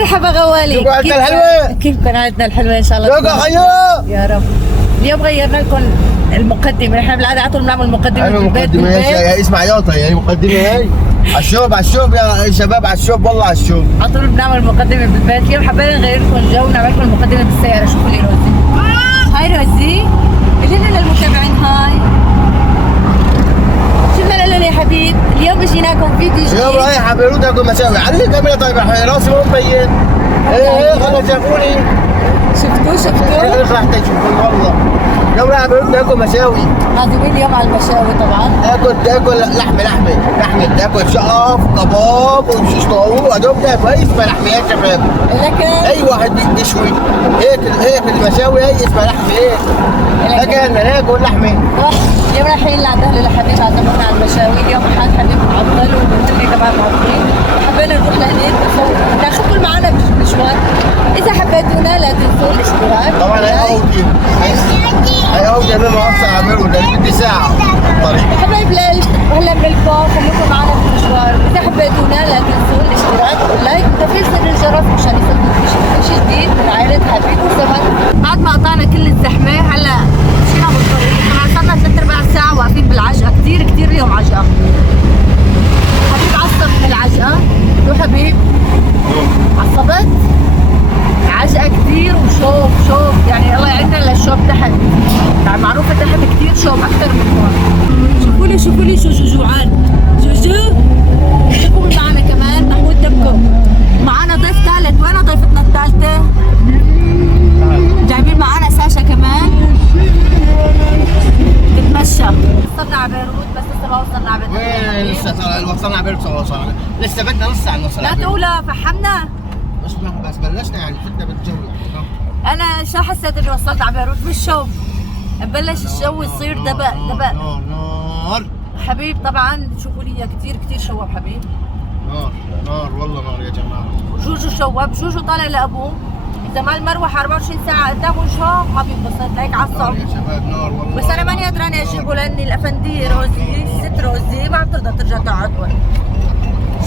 مرحبا غوالي. قعدتنا الحلوة. كيف قناتنا الحلوة ان شاء الله. يا خيو يا رب. اليوم غيرنا لكم المقدمة، نحن بالعادة على طول بنعمل مقدمة بالبيت. اسمع ياطا يعني مقدمة هاي عالشوب يا شباب، عالشوب والله عالشوب. على طول بنعمل مقدمة بالبيت، اليوم حبينا نغير لكم الجو ونعمل لكم المقدمة بالسيارة. شوفوا لي روزي. هاي روزي، قولي لنا للمتابعين هاي. شو بدنا نقول يا حبيب؟ اليوم اجيناكم فيديو جديد. اليوم رايح على بيروت اكل مساوي، علي الكاميرا طيب راسي مو مبين. ايه خلص شافوني. شفتوا؟ ايه راح تشوفون والله. اليوم رايح على بيروت اكل مساوي. ناظرين اليوم على المشاوي طبعا. تاكل لحمة، تاكل شقف كباب وشيش طاووق، هدول تاكل هي اسمها لحمة يا شباب. لكن اي واحد بيشوي هيك المشاوي هي اسمها لحمة هيك. لكن ناكل لحمة. اليوم رايحين لعند اهل الحبيب عزمونا على المشاوي، اليوم حال حبيب معطل وبنتي كمان معطلين، حبينا نروح لهنيك ناخذكم معنا بالمشوار. اذا حبيتونا لا تنسوا الاشتراك. طبعا هي اودي من موسع على بيروت، بدي ساعة طريق. حبايب هلا بنلكم، خليكم معنا بالمشوار. اذا حبيتونا لا تنسوا الاشتراك واللايك وتفعيل زر الجرس مشان يصيركم كل شيء جديد من عائلة حبيب وزمن. بعد ما قطعنا كل الزحمة هلا مشينا بالطريق، طبعا صرنا 3/4 ساعة واقفين بالعجقة، كثير اليوم عجقة. حبيب عصب من العجقة. شو حبيب؟ عصبت؟ عجقة كثير وشوب يعني الله يعيننا للشوب تحت، يعني معروفة تحت كثير شوب أكثر من هون. شوفوا لي شو جوعان. شوفوا معنا كمان محمود دبكو، معنا ضيف ثالث. وين ضيفتنا الثالثة؟ جايبين معنا ساشا كمان تتمشى. وصلنا على بيروت بس لسه ما وصلنا على بيروت. وين لسه وصلنا على بيروت؟ وصلنا لسه بدنا نص ساعة نوصل. لا تقولها فحمنا. بس بلشنا يعني فتنا بالجو. انا شو حسيت اني وصلت على بيروت بالشوب، ببلش الجو يصير دبق. نار حبيب طبعا شوفوا لي كثير شوب حبيب. نار والله نار يا جماعه. جوجو شوب، جوجو طالع لابوه، اذا ما المروحه 24 ساعه قدامه شوب ما بينبسط، هيك عصب يا شباب نار والله. بس انا ماني قادرانه اجيبه لاني الافنديه روزي ست روزي ما عم ترضى ترجع تقعد هون.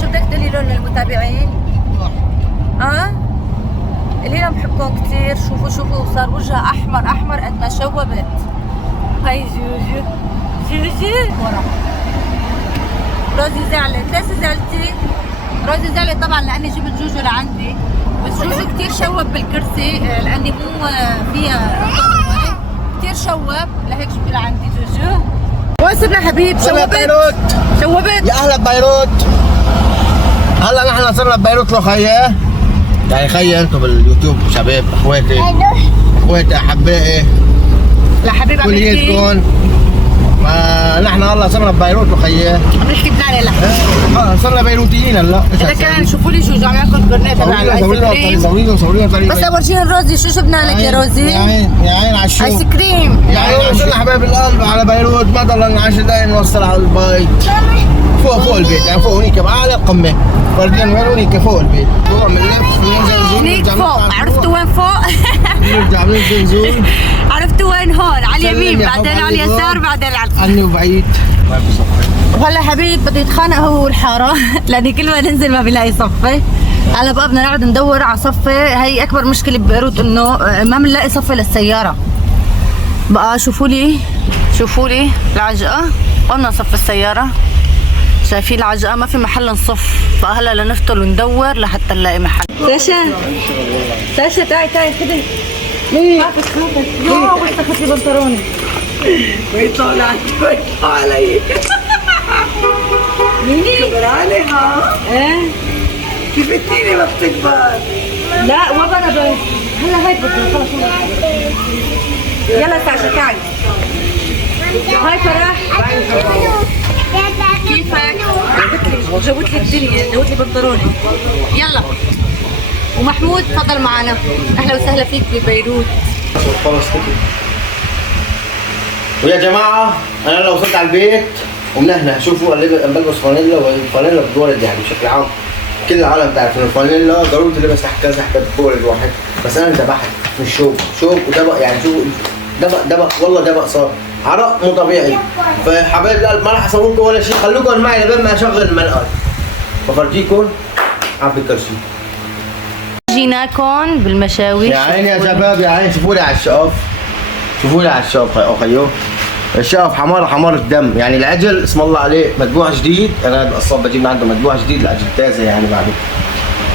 شو بدك تقولي لهم للمتابعين؟ اللي انا بحبكم كثير. شوفوا صار وجهها احمر قد ما شوبت. هاي جوجو ورا. روزي زعلت. ليش زعلتي؟ روزي زعلت طبعا لاني جبت جوجو لعندي، بس جوجو كثير شوب بالكرسي لاني مو فيها كثير شوب، لهيك جبت لعندي جوجو. وين صرنا حبيب؟ شوبت يا اهلا ببيروت. هلا نحن صرنا ببيروت لخياه، يعني خيي انتم باليوتيوب شباب، اخواتي احبائي لحبيب كليتكم. ما نحن هلا صرنا ببيروت وخياه. عم نحكي بلالي لا صرنا بيروتيين هلا. اذا كان شوفوا لي شو جاي لكم برنامج تبع الايس كريم. صوري طريقه. بس ورجيهم روزي شو جبنا لك يا روزي؟ يا عين على الشوق. ايس كريم. يا عين وصلنا حبايب القلب على بيروت، ما ضلنا 10 دقايق نوصل على البيت. فوق البيت يعني فوق هنيك على القمه. فردين وين هنيك فوق البيت. طلع من اللف هنيك فوق. عرفتوا وين فوق؟ نرجع بننزل. عرفتوا وين؟ هون على اليمين بعدين على اليسار بعدين على عني وبعيد. وهلا حبيب بده يتخانق هو والحاره لاني كل ما ننزل ما بلاقي صفه. هلا بقى بدنا نقعد ندور على صفه، هي اكبر مشكله ببيروت انه ما بنلاقي صفه للسياره. بقى شوفوا لي العجقه، قلنا صف السياره، شايفين العجقه ما في محل نصف. بقى هلا لنفتل وندور لحتى نلاقي محل. ساشا تعي خدي. خافت وسخت لي بنطلوني. بيطلع علي. ميني كبراني ها؟ ايه كيف التيني ما بتكبر؟ لا وابا انا هلا هيك بدي خلص. يلا ساشا تعي. هاي فرح كيفك؟ جوت لي الدنيا، جوت لي بنطلوني. يلا ومحمود تفضل معنا. اهلا وسهلا فيك ببيروت. ويا جماعه انا لو وصلت على البيت ومنهنا شوفوا بلبس فانيلا، والفانيلا بتورد يعني بشكل عام كل العالم بتعرف ان الفانيلا ضروري تلبس تحت كذا تحت بورد واحد، بس انا انتبهت مش شوب ودبق يعني شو دبق والله دبق صار عرق مو طبيعي. فحبايب القلب ما راح اسوي لكم ولا شيء، خلوكم معي لبين ما اشغل المنقل بفرجيكم عم بكرسي. جيناكم بالمشاوي. يا عيني يا شباب، يا عيني شوفوا لي على الشقف، شوفوا لي على الشقف اخيو. الشقف حمار الدم، يعني العجل اسم الله عليه مدبوع جديد. انا القصاب بجيب من عنده مدبوع جديد، العجل تازه يعني بعده.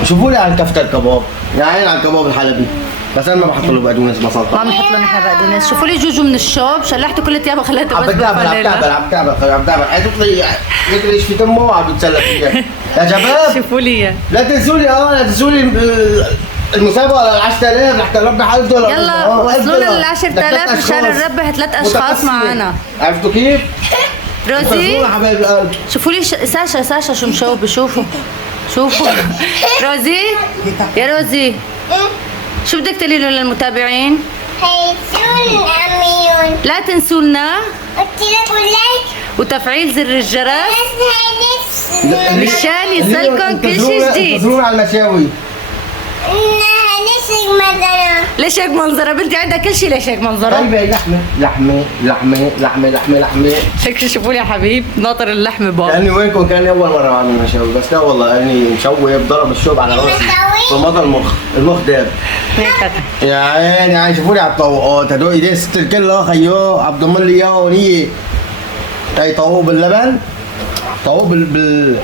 شوفوا لي على كفتة الكباب، يا عيني على الكباب الحلبي، بس انا ما بحط له بقدونس بصل. ما بنحط له نحن بقدونس. شوفوا لي جوجو من الشوب، شلحته كل ثيابه خليته عم بس بتعبل عم تعبل حيطلع مثل ايش في تمه وعم بتسلى فيها. يا شباب شوفوا لي لا تنسوا لي لا تنسوا لي المسابقة لل 10000 لحتى نربح $1000. يلا وصلونا لل 10000 مشان نربح 3 اشخاص معنا. عرفتوا كيف؟ روزي خلصونا حبايب القلب. شوفوا لي ساشا شو مشوبه. شوفوا روزي يا روزي، شو بدك تقولي له للمتابعين؟ هيسون عميون لا تنسوا لنا قلت لكم لايك وتفعيل زر الجرس بس مشان يصلكم كل شيء جديد. انتظرونا على المشاوي. هنسرق مثلا ليش هيك منظره بنتي؟ عندها كل شيء. ليش هيك منظره؟ طيب لحمة. هيك شوفوا لي يا حبيب ناطر اللحمه بابا. كأني وينكم، كأني أول مرة أعمل مشاوي، بس لا والله كأني مشوي ضرب الشوب على راسي ومضى المخ داب. هيك يا عيني شوفوا لي على الطوقات هدول ايدين ست الكل خيو عم ضمن لي اياهم هي. هي طوق باللبن، طوق بال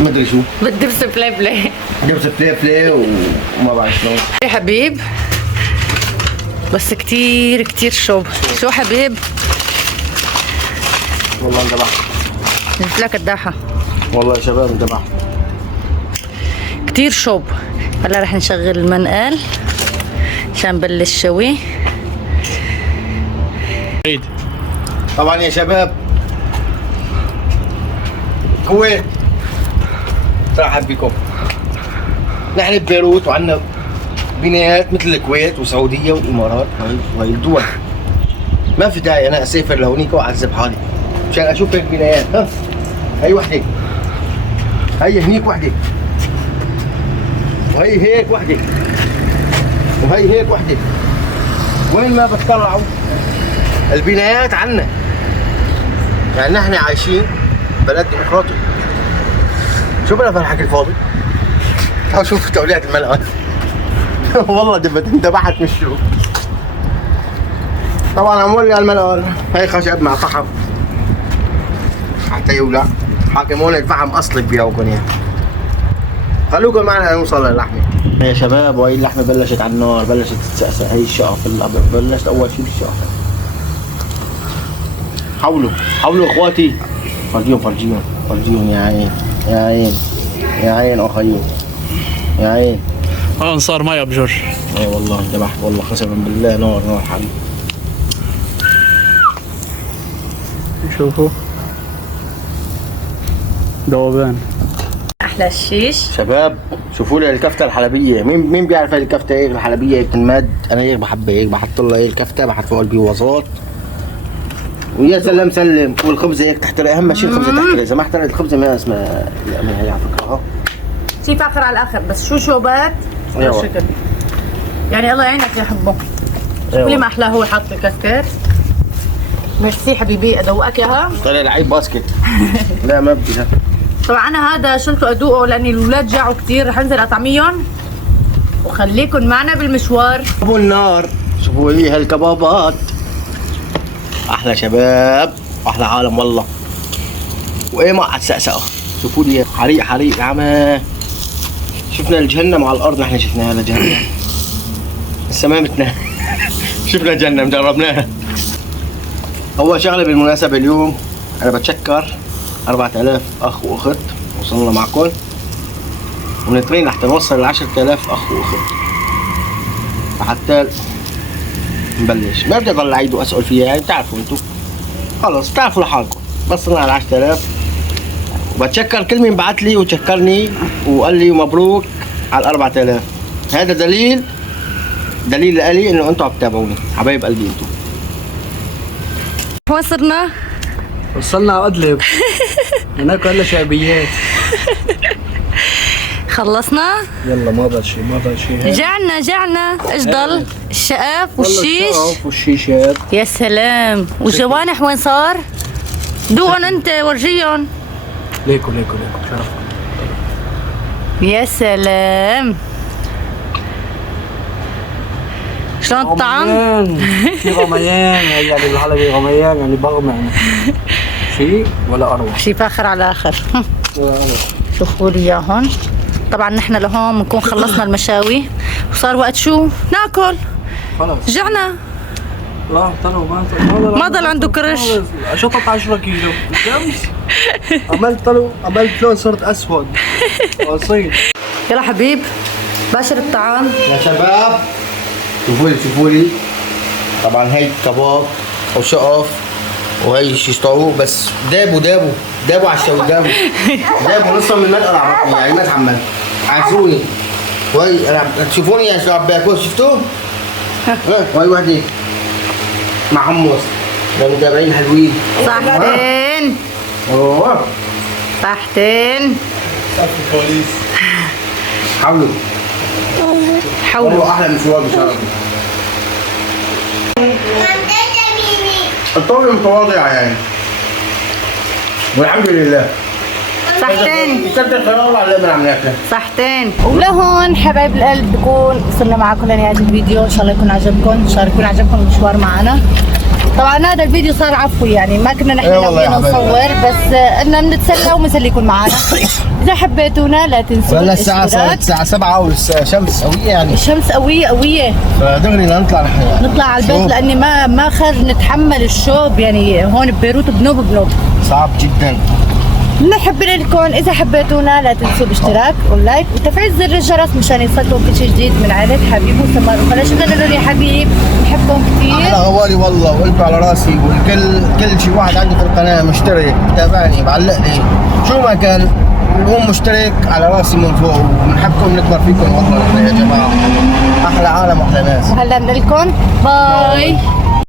مدري شو، بالدبس بلاي دبس فلي وما بعرف شلون. يا حبيب بس كتير شوب. شو حبيب؟ والله انتبهت، جبت لك قداحه. والله يا شباب انتبهت. كتير شوب. هلا رح نشغل المنقل عشان نبلش شوي. طبعا يا شباب كويت ترحب بكم. نحن ببيروت وعندنا بنايات مثل الكويت وسعوديه والامارات، هاي الدول ما في داعي انا اسافر لهونيك واعذب حالي مشان اشوف هيك بنايات. ها هي وحده، هي هنيك وحده، وهي هيك وحده، وهي هيك وحده. وين ما بتطلعوا البنايات عنا، يعني نحن عايشين بلد ديمقراطي. شو بلا الحكي الفاضي؟ تعالوا شوفوا توليات الملعب. والله انتبهت من الشوق. طبعا عم ولي على الملعب، هي خشب مع فحم حتى يولع. حاكمون الفحم اصلي بياوكم اياه. خلوكم معنا نوصل للحمه. يا شباب وهي اللحمه بلشت على النار، بلشت تتسقسق. هي الشقف بلشت اول شيء بالشقف. حاولوا اخواتي، فرجيهم يا عين اخيو يا عين. صار مي ابو جورج. اي والله انتبهت، والله قسما بالله نار حبيبي. شوفوا ذوبان. احلى الشيش شباب شوفوا لي الكفته الحلبيه. مين بيعرف هاي الكفته هيك الحلبيه هيك بتنمد؟ انا هيك بحبها، هيك بحط لها هي الكفته، بحط فوق البيوظات ويا سلم والخبزه هيك تحترق. اهم شيء الخبزه تحترق، اذا ما احترقت الخبزه ما اسمها هي على فكره. في فاخر على الاخر، بس شو شوبات أيوة. شكل يعني الله يعينك يا حبه. أيوة. كل ما احلى هو حاط الكسكر. ميرسي حبيبي، ادوقك اياها. طلع لعيب باسكت. لا ما بدي. طبعا انا هذا شلته ادوقه لاني الاولاد جاعوا كثير، رح انزل اطعميهم وخليكم معنا بالمشوار. ابو النار شوفوا لي هالكبابات، احلى شباب احلى عالم والله. وايه ما عاد سقسقه. شوفوا لي حريق يا عمى. شفنا الجهنم على الارض، نحن شفناها لجهنم لسه ما متنا. شفنا جهنم جربناها. اول شغله بالمناسبه اليوم انا بتشكر 4000 اخ واخت وصلنا معكم، ونترين لحتى نوصل ل 10000 اخ واخت لحتى نبلش. ما بدي اضل اعيد واسال فيها، يعني بتعرفوا انتم خلص بتعرفوا لحالكم. وصلنا على 10000 وبتشكر كل مين بعت لي وشكرني وقال لي مبروك على 4000. هذا دليل لإلي انه انتم عم تتابعوني حبايب قلبي انتم. وين صرنا؟ وصلنا على أدلب. هناك هلا شعبيات. خلصنا؟ يلا ما ضل شيء. جعنا ايش ضل؟ الشقف والشيش والشيشات. يا سلام. والجوانح وين صار؟ دوقن انت ورجيهم. ليكو شرف. يا سلام. شلون الطعم؟ غميان. في غميان يعني بالعربي غميان يعني بغمى. شيء ولا اروع. شي فاخر على اخر. ولا اروع. شوفوا لي اياهم. طبعا نحن لهون بنكون خلصنا المشاوي وصار وقت شو؟ ناكل. خلص. رجعنا. لا طلعوا ما ضل عنده كرش. شطط 10 كيلو الشمس. عملت لون صرت اسود. واصيل. يلا حبيب باشر الطعام. يا شباب شوفوا لي طبعا هي كباب وشقف وهي شي طاووق بس دابوا على الشوي دابوا نصهم من الملقى على بطني يعني ما اتحمل عاشوني وهي انا تشوفوني يا شباب باكل شفتوه؟ وهي وحده مع حمص للمتابعين حلوين صحتين اوه صحتين. حاولوا حولوا. احلى مشوار بصراحه مامتك ميمي. الطاولة متواضعة يعني والحمد لله. صحتين كتر خير الله على اللي عم ناكله. صحتين. ولهون حبايب القلب بكون وصلنا معكم لنهاية الفيديو. ان شاء الله يكون عجبكم، ان شاء الله يكون عجبكم المشوار معنا. طبعا هذا الفيديو صار عفوي يعني ما كنا نحن ناويين نصور بس قلنا بنتسلى ونسليكم معنا. اذا حبيتونا لا تنسوا ولا الساعة 7 والشمس قوية يعني الشمس قوية فدغري نطلع نحن نطلع على البيت لاني ما خرج نتحمل الشوب يعني هون ببيروت بنوب صعب جدا. بنحب لكم اذا حبيتونا لا تنسوا الاشتراك واللايك وتفعيل زر الجرس مشان يوصلكم كل شيء جديد من عائلة حبيب وسمر. وخلا شكرا لكم يا حبيب بنحبكم احلى كثير. غوالي والله وقلتوا على راسي كل شي واحد عنده في القناة مشترك تابعني بعلق لي شو ما كان يكون مشترك على راسي من فوق وبنحبكم نكبر فيكم والله يا جماعة. احلى عالم واحلى ناس. وهلا بنقول لكم باي.